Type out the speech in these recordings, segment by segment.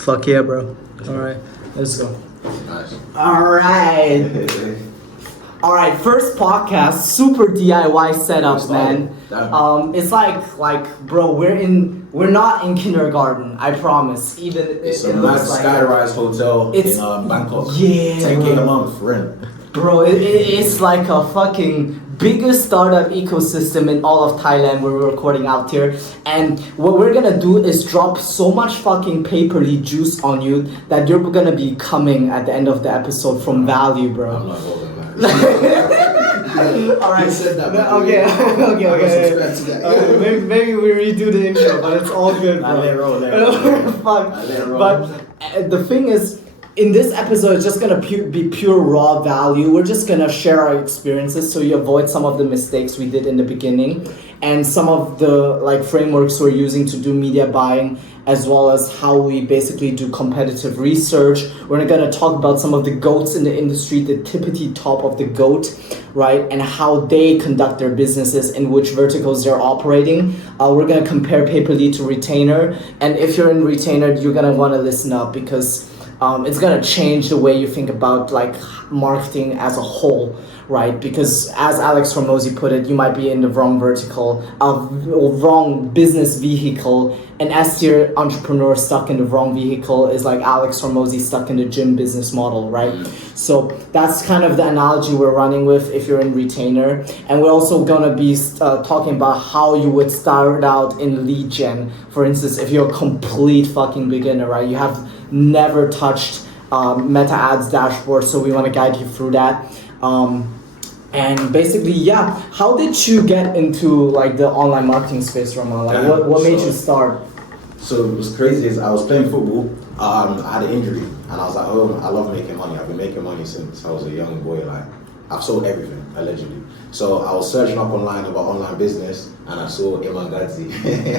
Fuck yeah, bro. Alright, let's go. Nice. Alright, first podcast, super DIY setup, man. It's like, bro, we're not in kindergarten, I promise. Even it's a nice skyrise hotel in Bangkok. Yeah, 10K a month rent. Bro, it's like a fucking biggest startup ecosystem in all of Thailand where we're recording out here. And what we're gonna do is drop so much fucking paperly juice on you that you're gonna be coming at the end of the episode from value, bro. I'm not holding that. Alright, said that. okay. Maybe we redo the intro, but it's all good, bro. I let roll. Fuck. But the thing is, in this episode, it's just gonna be pure raw value. We're just gonna share our experiences so you avoid some of the mistakes we did in the beginning and some of the frameworks we're using to do media buying, as well as how we basically do competitive research. We're gonna talk about some of the goats in the industry, the tippity top of the goat, right? And how they conduct their businesses, in which verticals they're operating. We're gonna compare pay-per-lead to retainer. And if you're in retainer, you're gonna wanna listen up because it's gonna change the way you think about marketing as a whole, right? Because as Alex Hormozi put it, you might be in the wrong vertical, wrong business vehicle, and S-tier entrepreneur stuck in the wrong vehicle is like Alex Hormozi stuck in the gym business model, right? So that's kind of the analogy we're running with if you're in retainer. And we're also gonna be talking about how you would start out in lead gen. For instance, if you're a complete fucking beginner, right? You have never touched Meta Ads dashboard, so we want to guide you through that. And basically, yeah, how did you get into the online marketing space, Roman? What made you start? So it was crazy is I was playing football, I had an injury, and I was like, oh, I love making money. I've been making money since I was a young boy. I've sold everything, allegedly. So I was searching up online about online business, and I saw Iman Gadzi.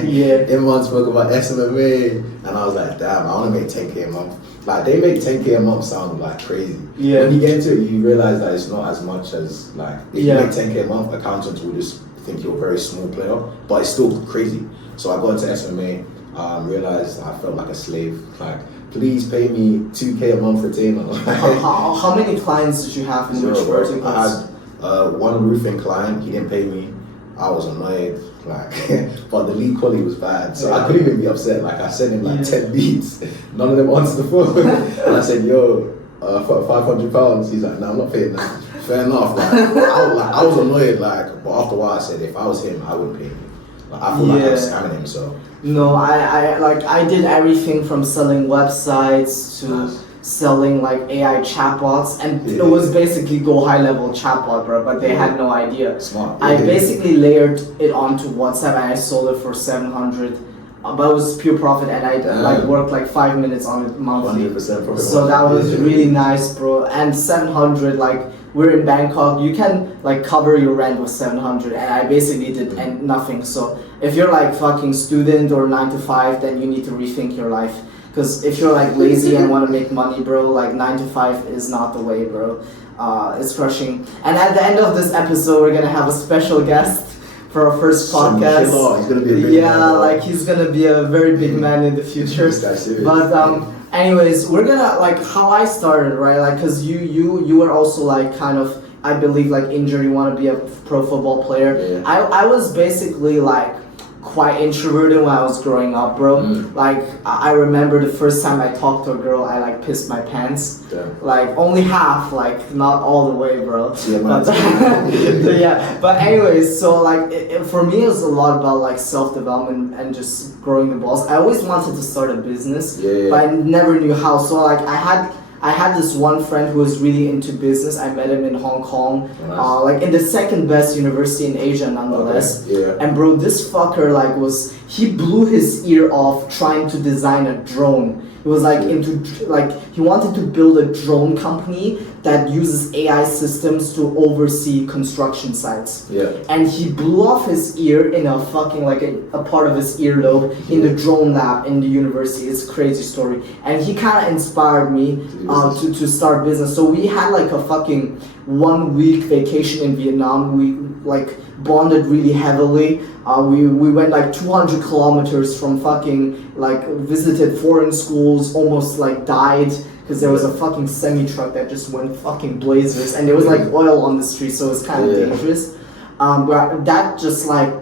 Yeah. Iman spoke about SMMA, and I was like, damn, I want to make 10K a month. They make 10K a month sound crazy. Yeah. When you get into it, you realize that it's not as much as if you make 10K a month, accountants will just think you're a very small player, but it's still crazy. So I got into SMA, realized I felt like a slave. Please pay me 2K a month retainer. How many clients did you have in which verticals? I had one roofing client, he didn't pay me. I was annoyed, but the lead quality was bad, so I couldn't even be upset. I sent him 10 beats, none of them answered the phone. And I said, yo, for £500, he's like, no, I'm not paying that. Fair enough. I was annoyed, but after a while I said, if I was him, I wouldn't pay him. I feel like I was scamming him, so. No, I did everything from selling websites to selling AI chatbots, and it was basically go high level chatbot, bro, but they had no idea. Smart. I basically layered it onto WhatsApp and I sold it for 700, but it was pure profit, and I worked 5 minutes on it monthly. 100% profit. So that was really nice, bro. And 700, we're in Bangkok, you can cover your rent with 700, and I basically did nothing. So if you're fucking student or 9 to 5, then you need to rethink your life. Because if you're lazy and want to make money, bro, 9 to 5 is not the way, bro. It's crushing. And at the end of this episode, we're gonna have a special guest for our first podcast. He's gonna be a big man, he's gonna be a very big man in the future. This guy's serious. But anyways, we're gonna how I started, right? Because you were also kind of, I believe, injured. You want to be a pro football player. Yeah. I was basically quite introverted when I was growing up, bro. I remember the first time I talked to a girl, I pissed my pants. Yeah. Only half, not all the way, bro. Yeah, but anyways, so for me it was a lot about self-development and just growing the balls. I always wanted to start a business, but I never knew how. So I had this one friend who was really into business. I met him in Hong Kong, in the second best university in Asia, nonetheless. Okay. Yeah. And bro, this fucker he blew his ear off trying to design a drone. He was he wanted to build a drone company that uses AI systems to oversee construction sites. Yeah. And he blew off his ear in a fucking a part of his earlobe in the drone lab in the university. It's a crazy story. And he kind of inspired me to start business. So we had a fucking 1 week vacation in Vietnam. We bonded really heavily. We went 200 100 kilometers from fucking, like, visited foreign schools, almost like died because there was a fucking semi-truck that just went fucking blazers and there was like oil on the street, so it was kind of dangerous. But that just like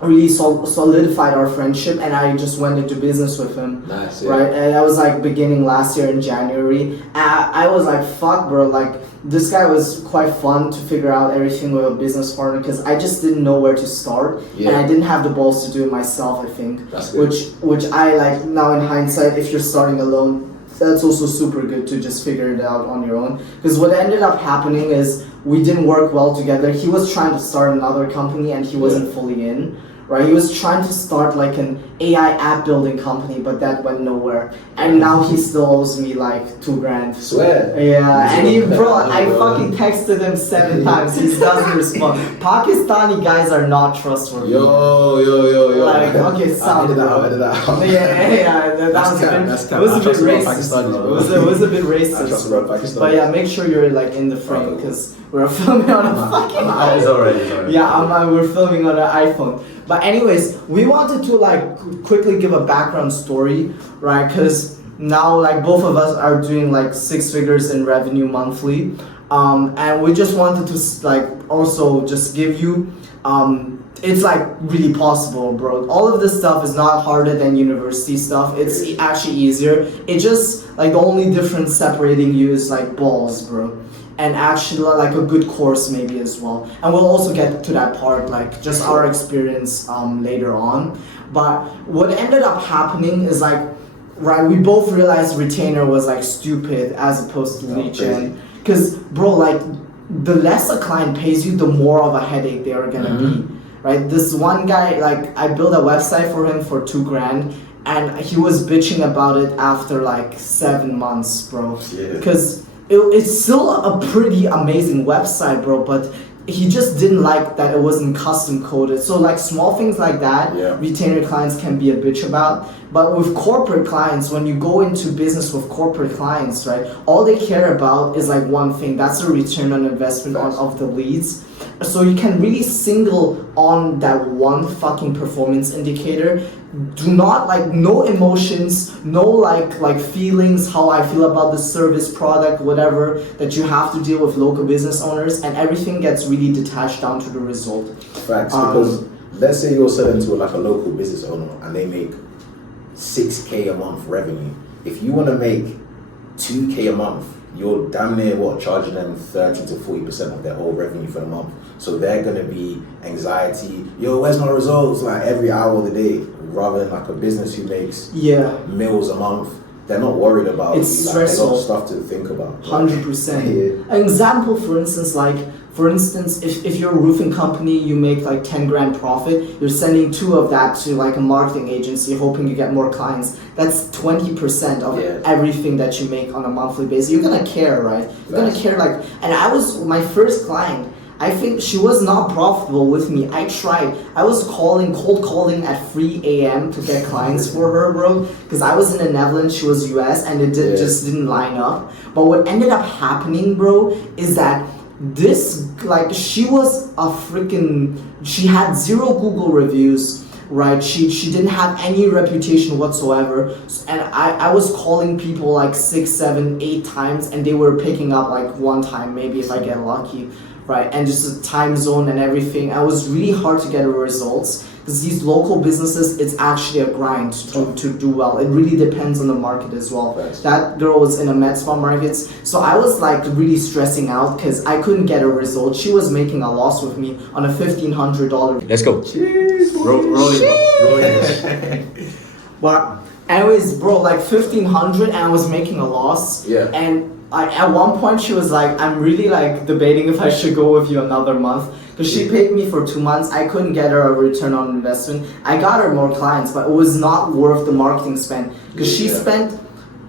really solidified our friendship, and I just went into business with him. Nice, right? And that was like beginning last year in January. I was like, fuck, bro, like this guy was quite fun to figure out everything with a business partner because I just didn't know where to start, and I didn't have the balls to do it myself. I think, that's good. which I like now in hindsight. If you're starting alone, that's also super good to just figure it out on your own. Because what ended up happening is we didn't work well together. He was trying to start another company and he wasn't fully in. Right, he was trying to start like an AI app building company, but that went nowhere. And now he still owes me like $2,000. Swear. Yeah, and he, bro, I fucking texted him 7 times. He doesn't respond. Pakistani guys are not trustworthy. Yo. Like, okay, sound. Edit that out. Yeah. That was a bit racist. It was a bit racist. But yeah, make sure you're like in the frame because we're filming on a fucking. It's already. Yeah, we're filming on an iPhone. But anyways, we wanted to like quickly give a background story, right? Because now like both of us are doing like 6 figures in revenue monthly, and we just wanted to like also just give you, it's like really possible, bro. All of this stuff is not harder than university stuff. It's actually easier. It just like the only difference separating you is like balls, bro. And actually like a good course maybe as well, and we'll also get to that part, like just our experience later on. But what ended up happening is like, right, we both realized retainer was like stupid as opposed to lead gen, because bro, like the less a client pays you, the more of a headache they are gonna be, right? This one guy, like I built a website for him for $2,000 and he was bitching about it after like 7 months, bro, because it's still a pretty amazing website, bro, but he just didn't like that it wasn't custom coded. So like small things like that, retainer clients can be a bitch about. But with corporate clients, when you go into business with corporate clients, right, all they care about is like one thing. That's the return on investment of the leads. So you can really single on that one fucking performance indicator. Do not like no emotions, no like feelings, how I feel about the service, product, whatever that you have to deal with local business owners, and everything gets really detached down to the result. Facts, because let's say you're selling to like a local business owner and they make $6K a month revenue. If you want to make $2K a month, you're damn near charging them 30 to 40% of their whole revenue for the month. So they're gonna be anxiety. Yo, where's my results? Like every hour of the day, rather than like a business who makes mils a month. They're not worried about it's stressful. They got stuff to think about. 100%. An example, for instance, if you're a roofing company, you make like 10 grand profit, you're sending 2 of that to like a marketing agency, hoping to get more clients. That's 20% of everything that you make on a monthly basis. You're gonna care, right? You're gonna care like, and my first client, I think she was not profitable with me. I tried. I was cold calling at 3 a.m. to get clients for her, bro. Because I was in the Netherlands, she was US, and it just didn't line up. But what ended up happening, bro, is that she was she had 0 Google reviews, right? She didn't have any reputation whatsoever. And I was calling people like 6, 7, 8 times, and they were picking up like 1 time, maybe if I get lucky. Right, and just the time zone and everything. It was really hard to get results because these local businesses, it's actually a grind to do well. It really depends on the market as well. That girl was in a med spa markets, so I was like really stressing out because I couldn't get a result. She was making a loss with me on a $1,500. Let's go. Cheers. Rolling. But anyways, bro, like $1,500, and I was making a loss. And at one point she was like, I'm really like debating if I should go with you another month, because she paid me for 2 months. I couldn't get her a return on investment. I got her more clients, but it was not worth the marketing spend, because she spent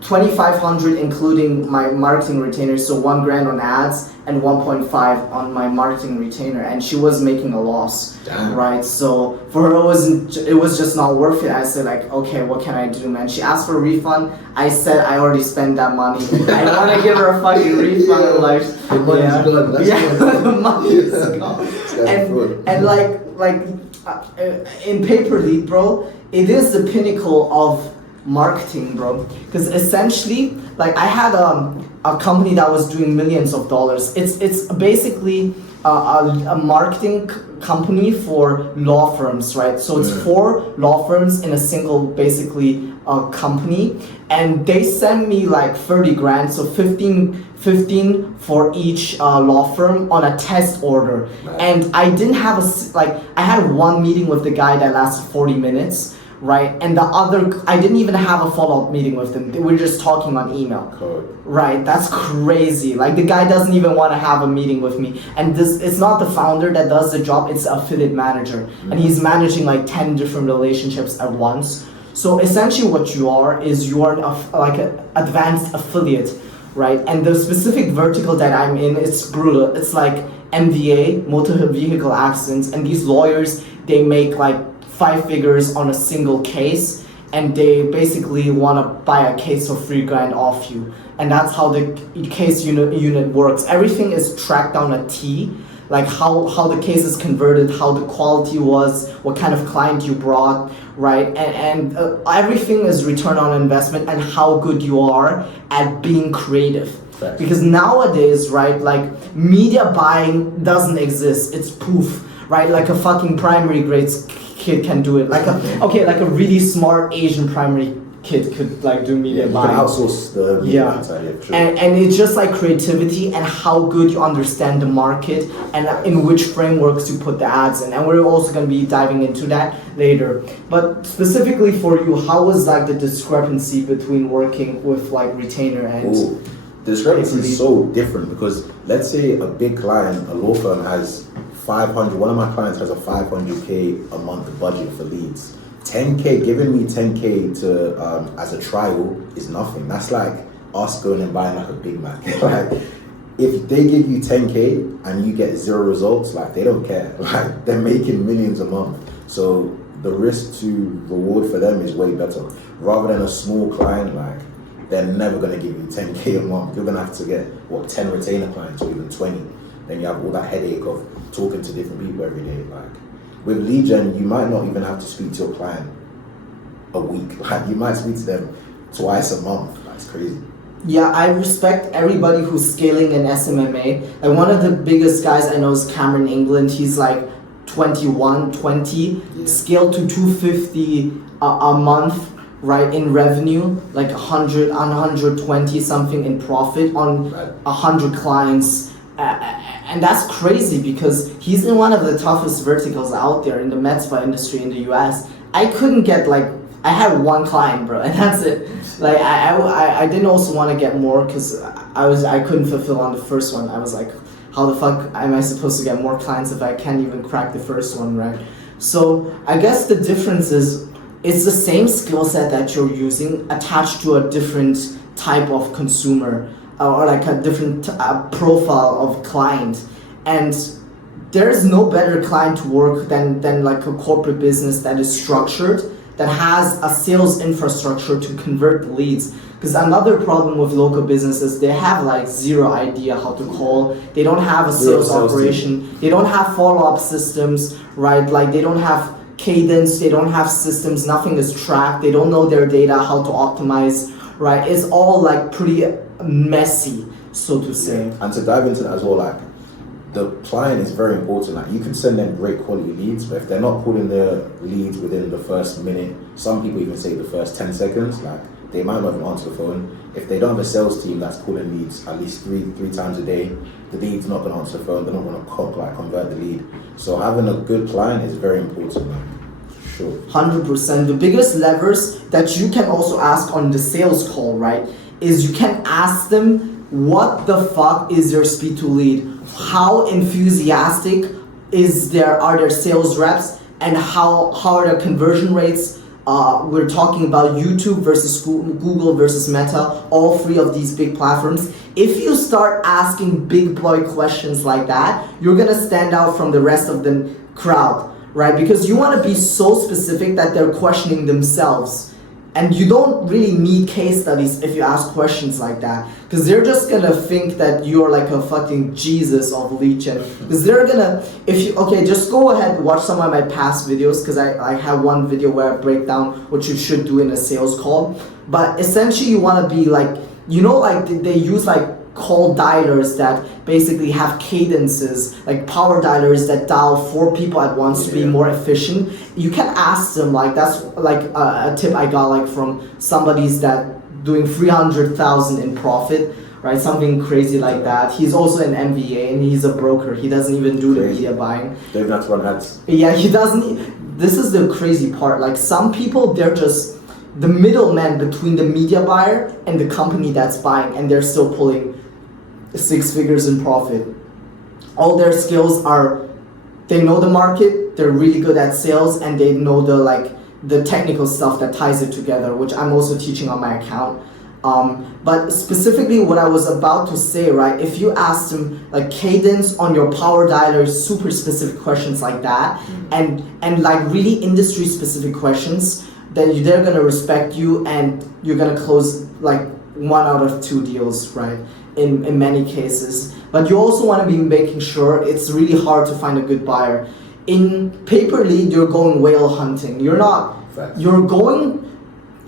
$2,500 including my marketing retainer, so $1,000 on ads and 1.5 on my marketing retainer, and she was making a loss. Damn. Right? So for her it was just not worth it. I said like, okay, what can I do, man? She asked for a refund. I said I already spent that money. I want to give her a fucking refund. Like, the money's gone. The money is gone. And like in pay-per-lead, bro, it is the pinnacle of marketing, bro. Because essentially, like I had a company that was doing millions of dollars. It's basically a marketing company for law firms, right? So it's four law firms in a single, basically, company, and they send me like 30 grand, so 15 for each law firm on a test order. Right. And I didn't have I had one meeting with the guy that lasted 40 minutes, right? And I didn't even have a follow-up meeting with them. We were just talking on email. Code. Right, that's crazy. Like the guy doesn't even want to have a meeting with me. And it's not the founder that does the job, it's the affiliate manager. And he's managing like 10 different relationships at once. So essentially what you are an advanced affiliate, right? And the specific vertical that I'm in, it's brutal. It's like MVA, motor vehicle accidents, and these lawyers, they make like 5 figures on a single case, and they basically want to buy a case for 3 grand off you. And that's how the case unit works. Everything is tracked down a T, like how the case is converted, how the quality was, what kind of client you brought, right? And everything is return on investment and how good you are at being creative. Fact. Because nowadays, right, like media buying doesn't exist. It's poof, right? Like a fucking primary grades kid can do it. Like a really smart Asian primary kid could like do media buying. You can outsource the media entirely. Sure. And it's just like creativity and how good you understand the market and in which frameworks you put the ads in. And we're also going to be diving into that later. But specifically for you, how was like the discrepancy between working with like retainer and... Ooh. The discrepancy is so different because let's say a big client, a law firm has 500, one of my clients has a 500K a month budget for leads. 10K, giving me 10K to as a trial is nothing. That's like us going and buying like a Big Mac. Like if they give you 10K and you get 0 results, like they don't care. Like they're making millions a month. So the risk to reward for them is way better. Rather than a small client, like they're never gonna give you 10K a month. You're gonna have to get 10 retainer clients or even 20. Then you have all that headache of talking to different people every day. Like with lead gen, you might not even have to speak to a client a week. Like you might speak to them twice a month. That's crazy. Yeah, I respect everybody who's scaling in SMMA. Like one of the biggest guys I know is Cameron England. He's like 20, scaled to 250 a month, right, in revenue, like 120 something in profit on 100 clients. And that's crazy because he's in one of the toughest verticals out there in the med spa industry in the US. I couldn't get I had 1 client, bro, and that's it. Like I didn't also want to get more because I couldn't fulfill on the first one. I was like, how the fuck am I supposed to get more clients if I can't even crack the first one, right? So I guess the difference is it's the same skill set that you're using attached to a different type of consumer. Or like a different profile of client, and there's no better client to work than like a corporate business that is structured, that has a sales infrastructure to convert leads. Because another problem with local businesses, they have like 0 idea how to call. They don't have a sales operation. They don't have follow-up systems, right? Like they don't have cadence. They don't have systems. Nothing is tracked. They don't know their data, how to optimize, right? It's all like pretty messy, so to say. And to dive into that as well, like the client is very important. Like you can send them great quality leads, but if they're not pulling their leads within the first minute, some people even say the first 10 seconds, like they might not even answer the phone. If they don't have a sales team that's pulling leads at least three times a day, the lead's not going to answer the phone. They're not going to convert the lead. So having a good client is very important. Sure. 100%. The biggest levers that you can also ask on the sales call, right, is you can ask them, what the fuck is their speed to lead? How enthusiastic are their sales reps, and how are their conversion rates? We're talking about YouTube versus Google versus Meta, all 3 of these big platforms. If you start asking big boy questions like that, you're gonna stand out from the rest of the crowd, right? Because you wanna be so specific that they're questioning themselves And you don't really need case studies if you ask questions like that, because they're just gonna think that you're like a fucking Jesus of lead gen. Because they're gonna, just go ahead and watch some of my past videos, because I have one video where I break down what you should do in a sales call. But essentially you wanna be like, like they use like call dialers that basically have cadences, like power dialers that dial 4 people at once to be more efficient. You can ask them, like that's like a tip I got like from somebody's that doing 300,000 in profit, right? Something crazy like that. He's also an MBA and he's a broker. He doesn't even do the media buying. They've not run ads. Yeah, he doesn't. This is the crazy part. Like some people, they're just the middleman between the media buyer and the company that's buying, and they're still pulling 6 figures in profit. All their skills are, they know the market, they're really good at sales, and they know the technical stuff that ties it together, which I'm also teaching on my account. But specifically what I was about to say, right, if you ask them like cadence on your power dialer, super specific questions like that, and like really industry specific questions, then they're gonna respect you and you're gonna close like 1 out of 2 deals, right? In many cases. But you also want to be making sure it's really hard to find a good buyer. In pay-per lead, you're going whale hunting. You're going,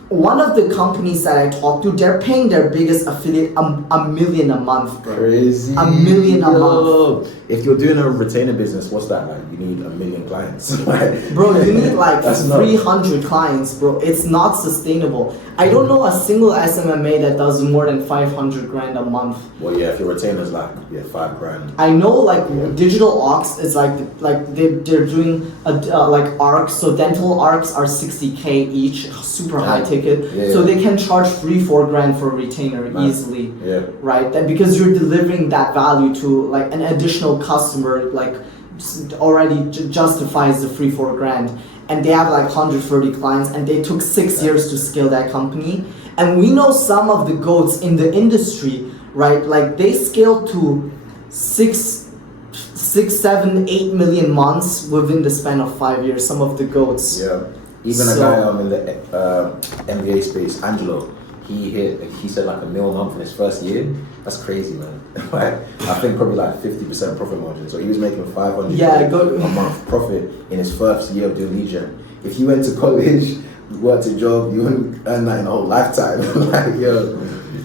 one of the companies that I talked to, they're paying their biggest affiliate $1 million a month, bro. Crazy. $1 million a month. If you're doing a retainer business, what's that like? You need 1 million clients. Bro, you need like 300 clients, bro. It's not sustainable. I don't know a single SMMA that does more than 500 grand a month. Well, yeah, if your retainer's like 5 grand. I know like digital arcs is like they're doing like arcs. So dental arcs are 60K each, super high ticket. Yeah, so they can charge 3-4 grand for a retainer easily. Yeah. Right? That because you're delivering that value to like an additional customer, like already justifies the 3-4 grand. And they have like 130 clients, and they took 6 years to scale that company. And we know some of the goats in the industry, right? Like they scaled to 6, 7, 8 million months within the span of 5 years. Some of the goats. Yeah. Even a guy in the MBA space, Angelo, he said like $1 million a month in his first year. That's crazy, man. I think probably like 50% profit margin. So he was making 500 a month profit in his first year of doing lead gen. If you went to college, worked a job, you wouldn't earn that in a whole lifetime. Like, yo,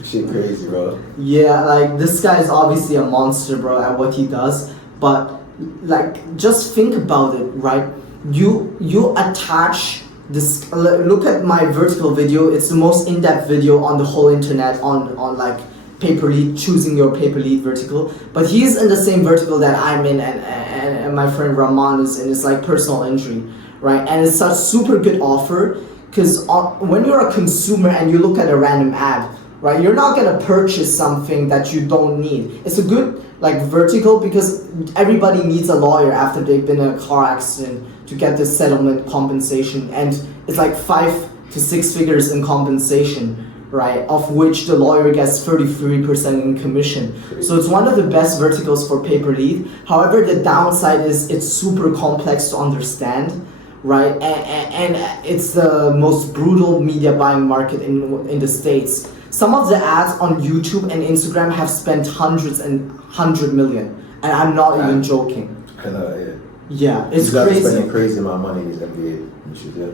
shit crazy, bro. Yeah, like this guy is obviously a monster, bro, at what he does. But like, just think about it, right? You attach this. Look at my vertical video. It's the most in-depth video on the whole internet on like pay-per lead, choosing your pay-per lead vertical. But he's in the same vertical that I'm in, and my friend Rahman is in. It's like personal injury, right? And it's such super good offer, because when you're a consumer and you look at a random ad, right, you're not gonna purchase something that you don't need. It's a good like vertical because everybody needs a lawyer after they've been in a car accident to get the settlement compensation, and it's like 5 to 6 figures in compensation, right? Of which the lawyer gets 33% in commission. So it's one of the best verticals for pay-per-lead. However, the downside is it's super complex to understand, right? And it's the most brutal media buying market in the States. Some of the ads on YouTube and Instagram have spent hundreds and 100 million, and I'm not even joking. I know, yeah. Yeah, it's you guys crazy. Are spending crazy amount of money in these MBA issues, yeah.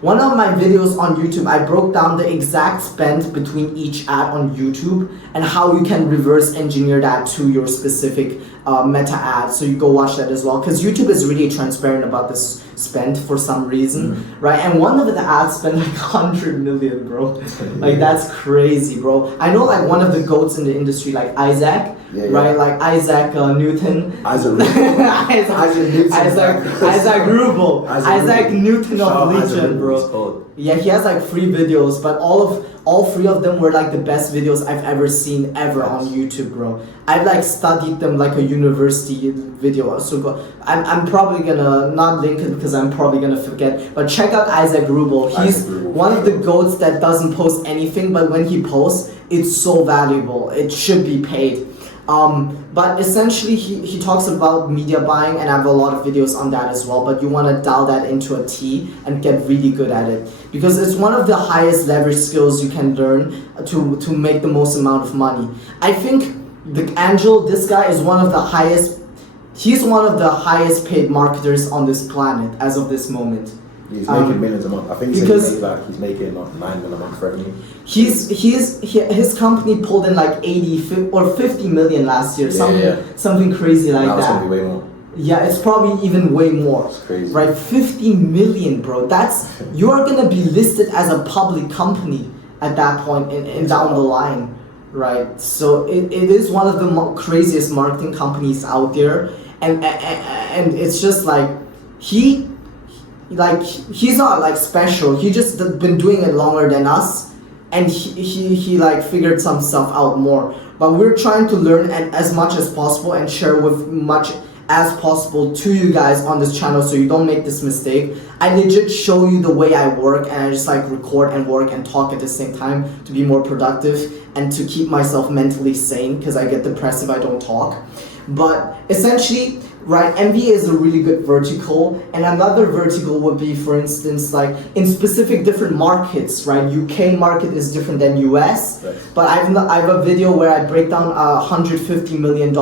One of my videos on YouTube, I broke down the exact spend between each ad on YouTube and how you can reverse engineer that to your specific meta ad. So you go watch that as well, because YouTube is really transparent about this spend for some reason, right? And one of the ads spent like 100 million, bro. Like that's crazy, bro. I know like one of the goats in the industry, like Isaac, right? Like Isaac Newton. Isaac Rubel. Isaac Newton of Legion, bro. Yeah, he has like 3 videos, but all 3 of them were like the best videos I've ever seen on YouTube, bro. I've like studied them like a university video. So I'm probably gonna not link it because I'm probably gonna forget. But check out Isaac Rubel. He's one of the goats that doesn't post anything, but when he posts, it's so valuable. It should be paid. But essentially, he talks about media buying, and I have a lot of videos on that as well. But you want to dial that into a T and get really good at it, because it's one of the highest leverage skills you can learn to make the most amount of money. I think this guy is one of the highest. He's one of the highest paid marketers on this planet as of this moment. He's making millions a month. I think he's making like $9 million a month revenue. His company pulled in like 80 or 50 million last year. Something crazy like now that. It's gonna be way more. Yeah, it's probably even way more. It's crazy. Right, 50 million, bro. You are gonna be listed as a public company at that point in down the line, right? So it is one of the craziest marketing companies out there, and it's just like he's not like special. He just been doing it longer than us, and he like figured some stuff out more. But we're trying to learn as much as possible and share with much as possible to you guys on this channel, so you don't make this mistake. I legit show you the way I work, and I just like record and work and talk at the same time to be more productive and to keep myself mentally sane, because I get depressed if I don't talk. But essentially, right, MBA is a really good vertical, and another vertical would be, for instance, like in specific different markets, right? UK market is different than US, right. But I have a video where I break down a $150 million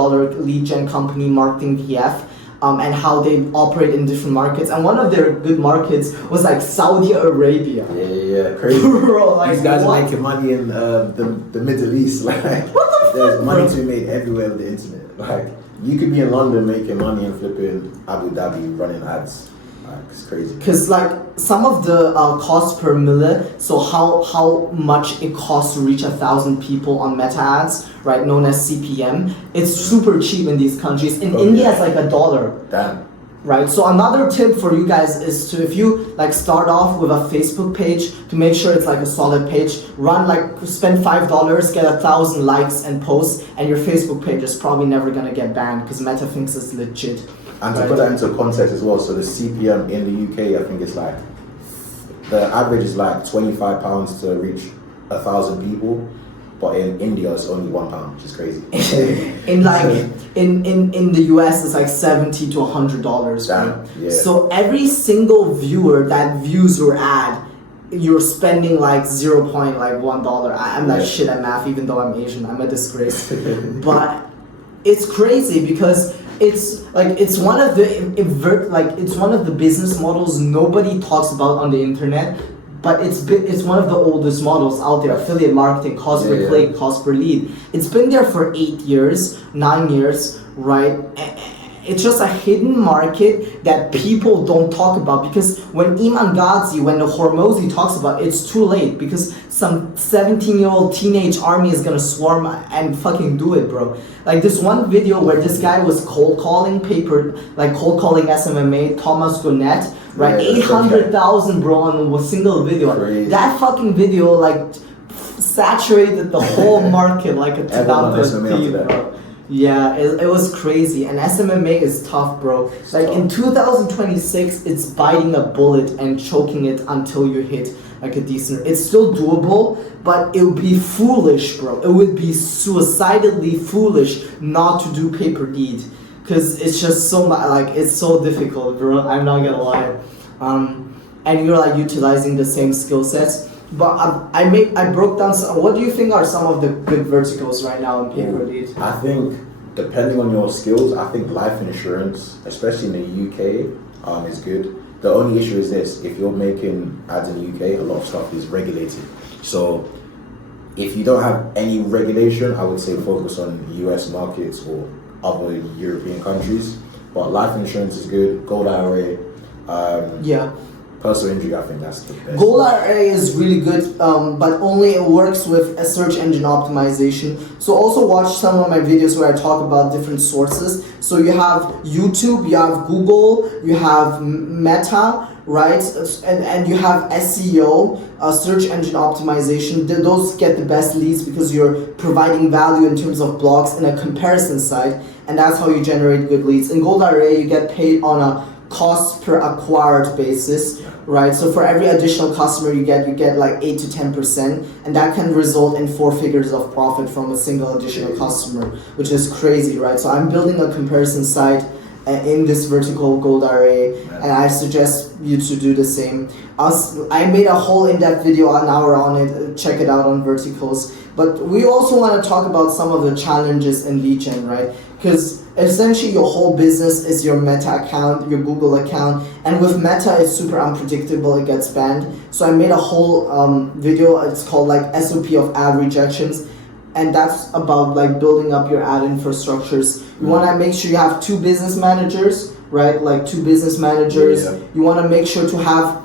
lead gen company, Marketing VF, and how they operate in different markets. And one of their good markets was like Saudi Arabia. Yeah, crazy. Bro, like, these guys are making money in the Middle East. Like, there's money to be made everywhere on the internet. Like, you could be in London making money and flipping Abu Dhabi running ads. Like, it's crazy. Because like some of the cost per mille, so how much it costs to reach 1,000 people on meta ads, right, known as CPM, it's super cheap in these countries. In India, it's like $1. Damn. Right, so another tip for you guys is to, if you like start off with a Facebook page, to make sure it's like a solid page, spend $5, get 1,000 likes and posts, and your Facebook page is probably never gonna get banned because Meta thinks it's legit. And to put that into context as well, so the CPM in the UK, I think it's like, the average is like £25 to reach 1,000 people. But in India, it's only £1, which is crazy. in the US, it's like $70 to $100. Damn, yeah. So every single viewer that views your ad, you're spending like $0.1. I'm not shit at math, even though I'm Asian. I'm a disgrace. But it's crazy because it's one of the business models nobody talks about on the internet. But it's one of the oldest models out there. Affiliate marketing, cost per click, cost per lead. It's been there for 8 years, 9 years, right? It's just a hidden market that people don't talk about, because when when the Hormozi talks about it, it's too late, because some 17-year-old teenage army is gonna swarm and fucking do it, bro. Like this one video where this guy was cold calling SMMA, Thomas Gannett, right? 800,000, bro, on a single video. Crazy. That fucking video like saturated the whole market like a thief, bro. Yeah, it was crazy, and SMMA is tough, bro. Like in 2026, it's biting a bullet and choking it until you hit like a decent. It's still doable, but it would be foolish, bro. It would be suicidally foolish not to do pay per lead, because it's just so much, it's so difficult, bro. I'm not gonna lie. And you're like utilizing the same skill sets. But I broke down some. What do you think are some of the good verticals right now in pay per lead? I think depending on your skills, I think life insurance, especially in the UK, is good. The only issue is this: if you're making ads in the UK, a lot of stuff is regulated. So if you don't have any regulation, I would say focus on US markets or other European countries. But life insurance is good. Gold IRA. Personal injury, I think that's the best. Goal IRA is really good, but only it works with a search engine optimization. So also watch some of my videos where I talk about different sources. So you have YouTube, you have Google, you have Meta, right? And you have SEO, search engine optimization. Those get the best leads because you're providing value in terms of blogs in a comparison site, and that's how you generate good leads. In Gold IRA, you get paid on a cost per acquired basis, right? So for every additional customer you get like 8 to 10%, and that can result in 4 figures of profit from a single additional customer, which is crazy, right? So I'm building a comparison site in this vertical gold array, and I suggest you to do the same. I made a whole in-depth video, an hour on it. Check it out on verticals. But we also want to talk about some of the challenges in lead gen, right? Because essentially your whole business is your Meta account, your Google account, and with Meta it's super unpredictable, it gets banned. So I made a whole video, it's called like SOP of ad rejections, and that's about like building up your ad infrastructures. You want to make sure you have 2 business managers, right? Like 2 business managers. Yeah. You want to make sure to have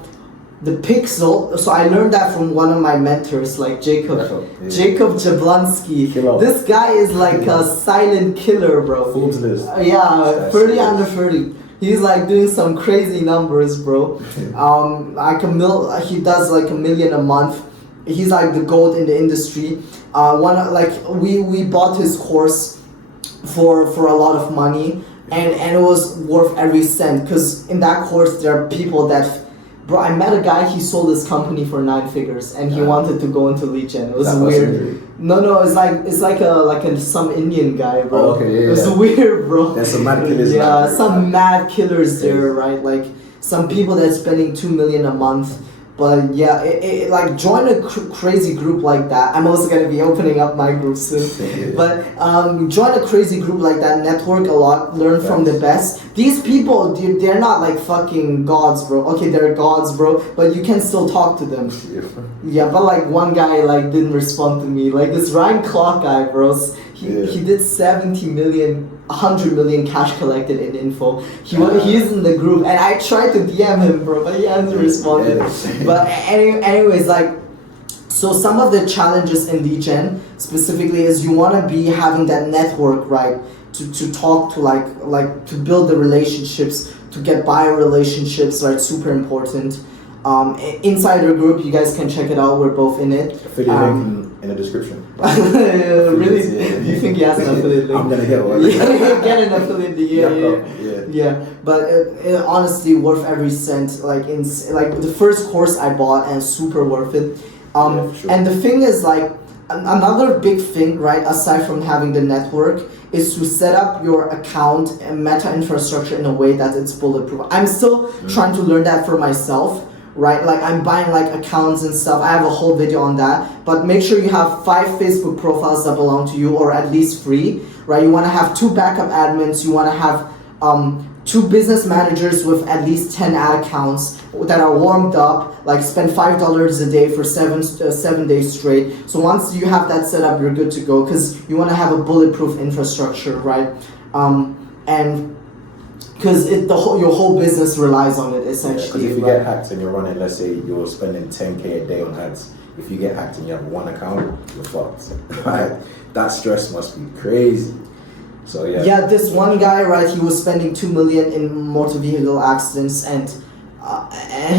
the pixel. So I learned that from one of my mentors, like Jacob Jablonski. This guy is like a silent killer, bro. Fool's list. Yeah, 30 under 30. He's like doing some crazy numbers, bro. He does like $1 million a month. He's like the GOAT in the industry. We bought his course for a lot of money, and it was worth every cent, because in that course there are people that, bro, I met a guy, he sold his company for 9 figures and he wanted to go into lead gen. It was weird. No, it's like some Indian guy, bro. Oh, okay, yeah, it was weird, bro. There's some mad killers. Yeah, some mad killers there, right? Like some people that's spending 2 million a month. But yeah, like join a crazy group like that. I'm also gonna be opening up my group soon. But join a crazy group like that. Network a lot. Learn from the best. These people, dude, they're not like fucking gods, bro. Okay, they're gods, bro. But you can still talk to them. Yeah, but like one guy like didn't respond to me. Like this Ryan Clark guy, bro. He did 70 million. 100 million cash collected in info. He's in the group, and I tried to DM him, bro, but he hasn't responded. But anyways, like, so some of the challenges in lead gen specifically is you want to be having that network, right, to talk to like to build the relationships, to get buyer relationships, right, super important. Insider group, you guys can check it out, we're both in it. Affiliate link in the description. Really? Do you think he has an affiliate link? I'm gonna get one. Get an affiliate link, yeah. But it honestly worth every cent. Like the first course I bought, and super worth it. Sure. And the thing is, like, another big thing, right, aside from having the network, is to set up your account and Meta infrastructure in a way that it's bulletproof. I'm still trying to learn that for myself. Right, like I'm buying like accounts and stuff. I have a whole video on that. But make sure you have 5 Facebook profiles that belong to you, or at least 3. Right, you want to have 2 backup admins. You want to have 2 business managers with at least 10 ad accounts that are warmed up. Like spend $5 a day for 7 days straight. So once you have that set up, you're good to go, because you want to have a bulletproof infrastructure, right? And because your whole business relies on it, essentially. Because if you get hacked and you're running, let's say you're spending 10K a day on ads, if you get hacked and you have 1 account, you're fucked. Right? That stress must be crazy. So yeah. Yeah, this one guy, right, he was spending 2 million in motor vehicle accidents, and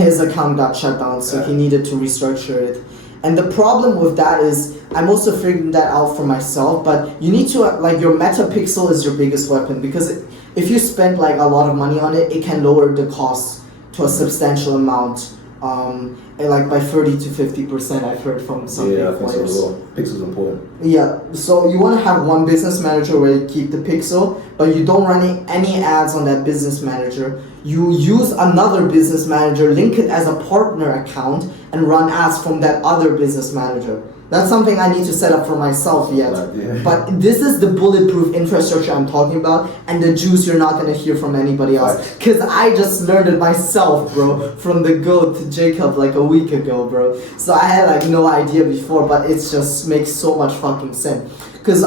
his account got shut down, so he needed to restructure it. And the problem with that is, I'm also figuring that out for myself, but you need to, like, your meta pixel is your biggest weapon, because if you spend like a lot of money on it, it can lower the cost to a substantial amount, like by 30 to 50%. I've heard from some big players. So pixel's important. Yeah, so you want to have 1 business manager where you keep the pixel, but you don't run any ads on that business manager. You use another business manager, link it as a partner account, and run ads from that other business manager. That's something I need to set up for myself yet. But this is the bulletproof infrastructure I'm talking about, and the juice you're not going to hear from anybody else. Because I just learned it myself, bro, from the GOAT to Jacob like a week ago, bro. So I had like no idea before, but it just makes so much fucking sense. Because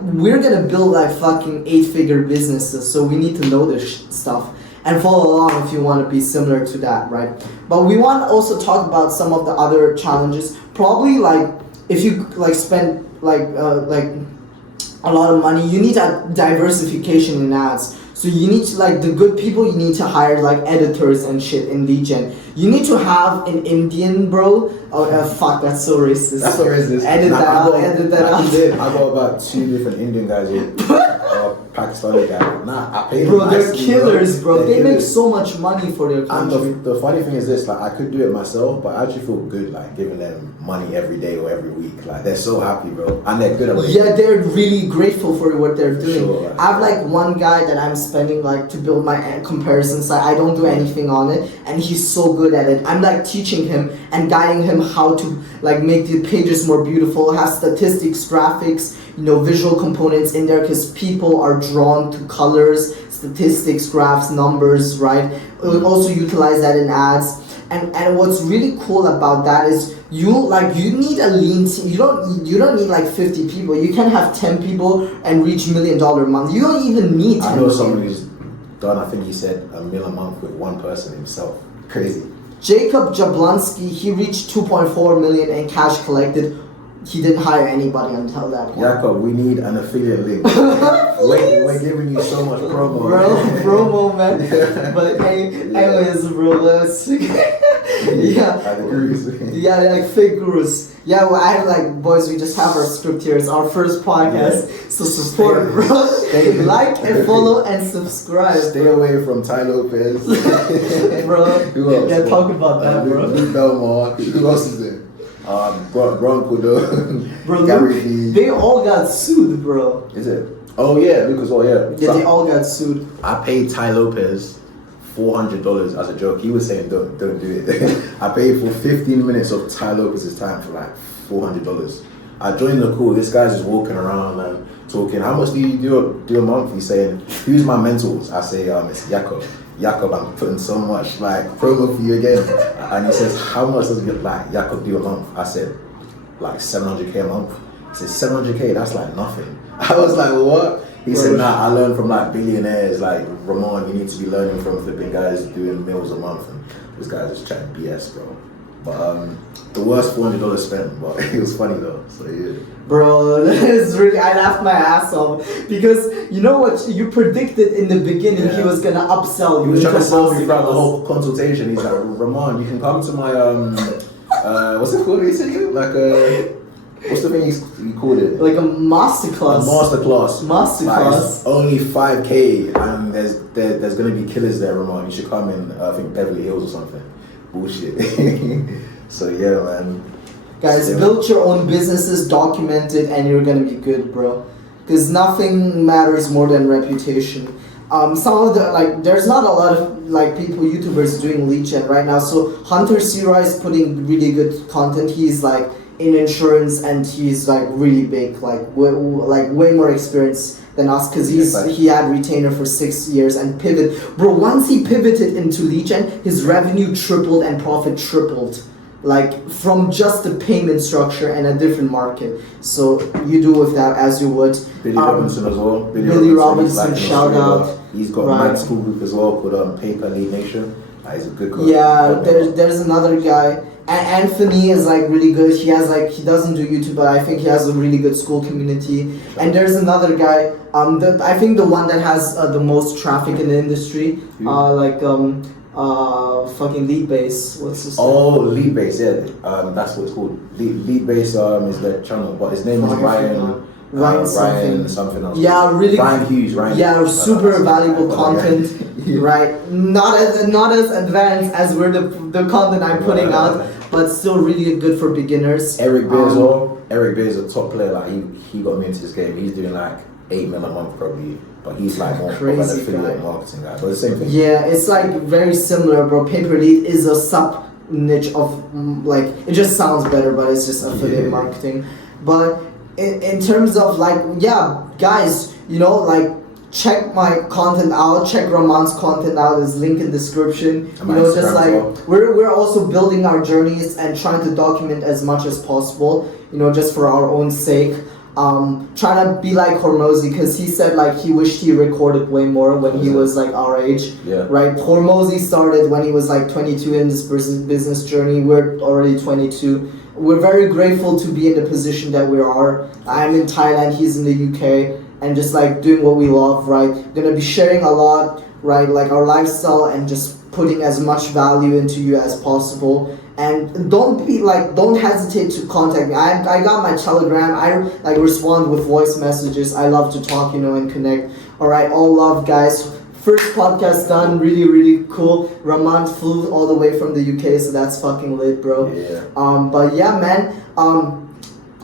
we're going to build like fucking 8-figure businesses, so we need to know this stuff. And follow along if you want to be similar to that, right? But we want to also talk about some of the other challenges. Probably like, if you like spend like a lot of money, you need a diversification in ads. So you need to, like, the good people, you need to hire like editors and shit in lead gen. You need to have an Indian bro. Fuck, that's so racist. That's so racist. Edit that out. I got about 2 different Indian guys here. Pakistani guy. Nah, I paid him Bro, they're nicely, killers, bro. They're They make killers. so much money for their And country. the funny thing is this, like I could do it myself, but I actually feel good like giving them money every day or every week. Like they're so happy, bro. And they're good at it. Yeah, they're really grateful for what they're doing. Sure. I have like one guy that I'm spending like to build my comparison site. I don't do anything on it, and he's so good at it. I'm like teaching him and guiding him how to like make the pages more beautiful, have statistics, graphics, visual components in there because people are drawn to colors, statistics, graphs, numbers, right? Also utilize that in ads. And what's really cool about that is you need a lean team. You don't need like 50 people. You can have 10 people and reach $1 million a month. You don't even need 10 I know people. someone who's done, I think he said $1 million a month with one person himself. Crazy. Jacob Jablonski, he reached 2.4 million in cash collected. He didn't hire anybody until that point. Jacob, we need an affiliate link. we're giving you so much promo. Bro, promo, man. But anyways, bro, let's yeah. Yeah, like fake gurus. Yeah, well, I like, boys, we just have our script here. It's our first podcast. Yeah. So support, bro. Like and follow and subscribe. Stay away from Ty Lopez. Bro. Who else? Yeah, talk about that, bro. Luke Belmore. Who else is there? Bronco, bro, Gary V. They all got sued, bro. Is it? Oh yeah, Luke as well, yeah. Yeah, they all got sued. I paid Ty Lopez $400 as a joke. He was saying don't do it. I paid for 15 minutes of Ty Lopez's time for like $400. I joined the call. This guy's just walking around and talking. How much do you do a month? He's saying, who's my mentors? I say, it's Jakob. Jakob, I'm putting so much like promo for you again. And he says, how much does it like Jakob do a month? I said, like 700k a month. He said, 700k, that's like nothing. I was like, what? He said, nah, I learned from like billionaires like Ramon. You need to be learning from flipping guys doing meals a month. And this guy's just chatting BS, bro. But the worst $400 spent, but it was funny though. So yeah. Bro, that is really, I laughed my ass off because you know what you predicted in the beginning. He was gonna upsell you. He was trying to sell me throughout the whole consultation. He's like, Ramon, you can come to my what's it called? He said like what's the thing he called it? Like a masterclass. Like, it's only 5k and there's gonna be killers there, Ramon. You should come in. I think Beverly Hills or something. Bullshit. So yeah, man. Guys, build your own businesses, document it, and you're gonna be good, bro. Because nothing matters more than reputation. Some of the there's not a lot of people, YouTubers doing lead gen right now. So Hunter Sira is putting really good content. He's like in insurance and he's like really big, way more experience than us because he had retainer for 6 years and pivot. Bro, once he pivoted into lead gen, his revenue tripled and profit tripled. Like from just the payment structure and a different market. So you do with that as you would. Billy Robinson as well. Billy Robinson, shout out. He's got a Skool Group as well called Paper Lead Nation. He's a good coach. Yeah, there's another guy. Anthony is like really good. He has he doesn't do YouTube, but I think he has a really good school community. And there's another guy. I think the one that has the most traffic in the industry. Fucking Lead Base. What's his name? Oh, Lead Base, yeah. That's what it's called. Lead Base is their channel, but his name is Ryan something else. Yeah, really. Ryan Hughes. Yeah, super valuable content. Right, not as advanced as the content I'm putting out, but still really good for beginners. Eric Beers a top player. Like he got me into this game. He's doing like 8 million a month probably. But he's like more of an affiliate marketing guy. But the same thing. Yeah, it's like very similar, bro. Pay-per lead is a sub niche of it just sounds better, but it's just affiliate marketing. But in terms of guys, check my content out. Check Ramon's content out. There's link in description. We're also building our journeys and trying to document as much as possible. Just for our own sake. Trying to be like Hormozi because he said he wished he recorded way more when he was our age. Yeah. Right. Hormozi started when he was 22 in this business journey. We're already 22. We're very grateful to be in the position that we are. I'm in Thailand. He's in the UK, and just doing what we love. Right. Gonna be sharing a lot. Right. Our lifestyle and just putting as much value into you as possible. And don't hesitate to contact me. I got my Telegram. I respond with voice messages. I love to talk, and connect. All right, all love, guys. First podcast done, really, really cool. Rahman flew all the way from the UK, so that's fucking lit, bro. Yeah. But yeah, man.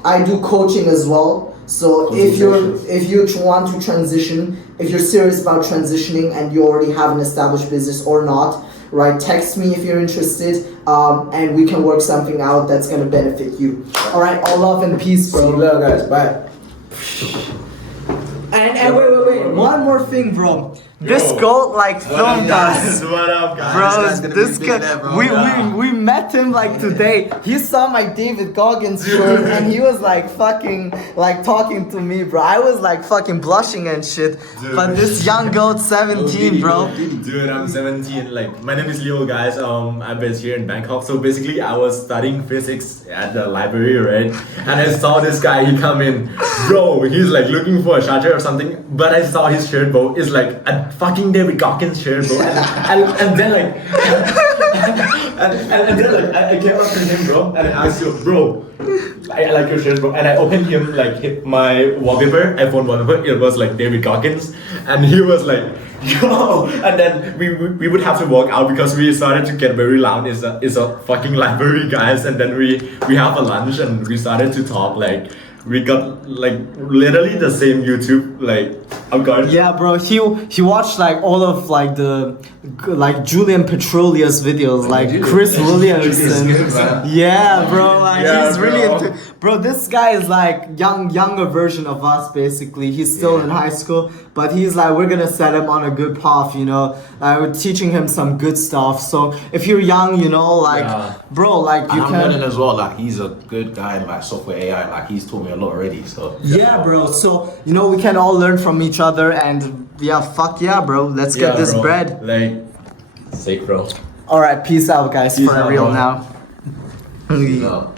I do coaching as well. So if you want to transition, if you're serious about transitioning and you already have an established business or not, right? Text me if you're interested, and we can work something out that's gonna benefit you. All right, all love and peace, bro. See you later, guys. Bye. And wait, one more thing, bro. This goat like filmed us. What up, guys? Bro, this guy, we met him like today. He saw my David Goggins shirt and he was like fucking like talking to me, bro. I was like fucking blushing and shit. Dude. But this young goat, 17, bro. Dude, I'm 17. Like, my name is Leo, guys. I'm based here in Bangkok. So basically, I was studying physics at the library, right? And I saw this guy. He come in, bro. He's like looking for a charger or something. But I saw his shirt, bro. It's like a fucking David Goggins shirt, bro. And then like, and then like, I came up to him, bro, and I asked him, bro, I like your shirt, bro. And I opened him like my wallpaper, iPhone wallpaper. It was like David Goggins, and he was like, yo. And then we would have to walk out because we started to get very loud. It's a fucking library, guys. And then we have a lunch and we started to talk like. We got like literally the same YouTube like account. Yeah, bro. He watched like all of like the like Julian Petrolia's videos, like Chris Williamson. Yeah, bro. Like Yeah, he's really bro. into. Bro, this guy is like younger version of us basically. He's still in high school, but he's like we're gonna set him on a good path, you know. Like we're teaching him some good stuff. So if you're young, you know, like bro, like you I'm can. learning as well. Like he's a good guy in like software AI. Like he's taught me a lot already. So Yeah, bro. So you know we can all learn from each other, and yeah, fuck yeah, bro. Let's get this bro. bread. Like, sick, bro. All right, peace out, guys. Peace For out, real bro. now. No.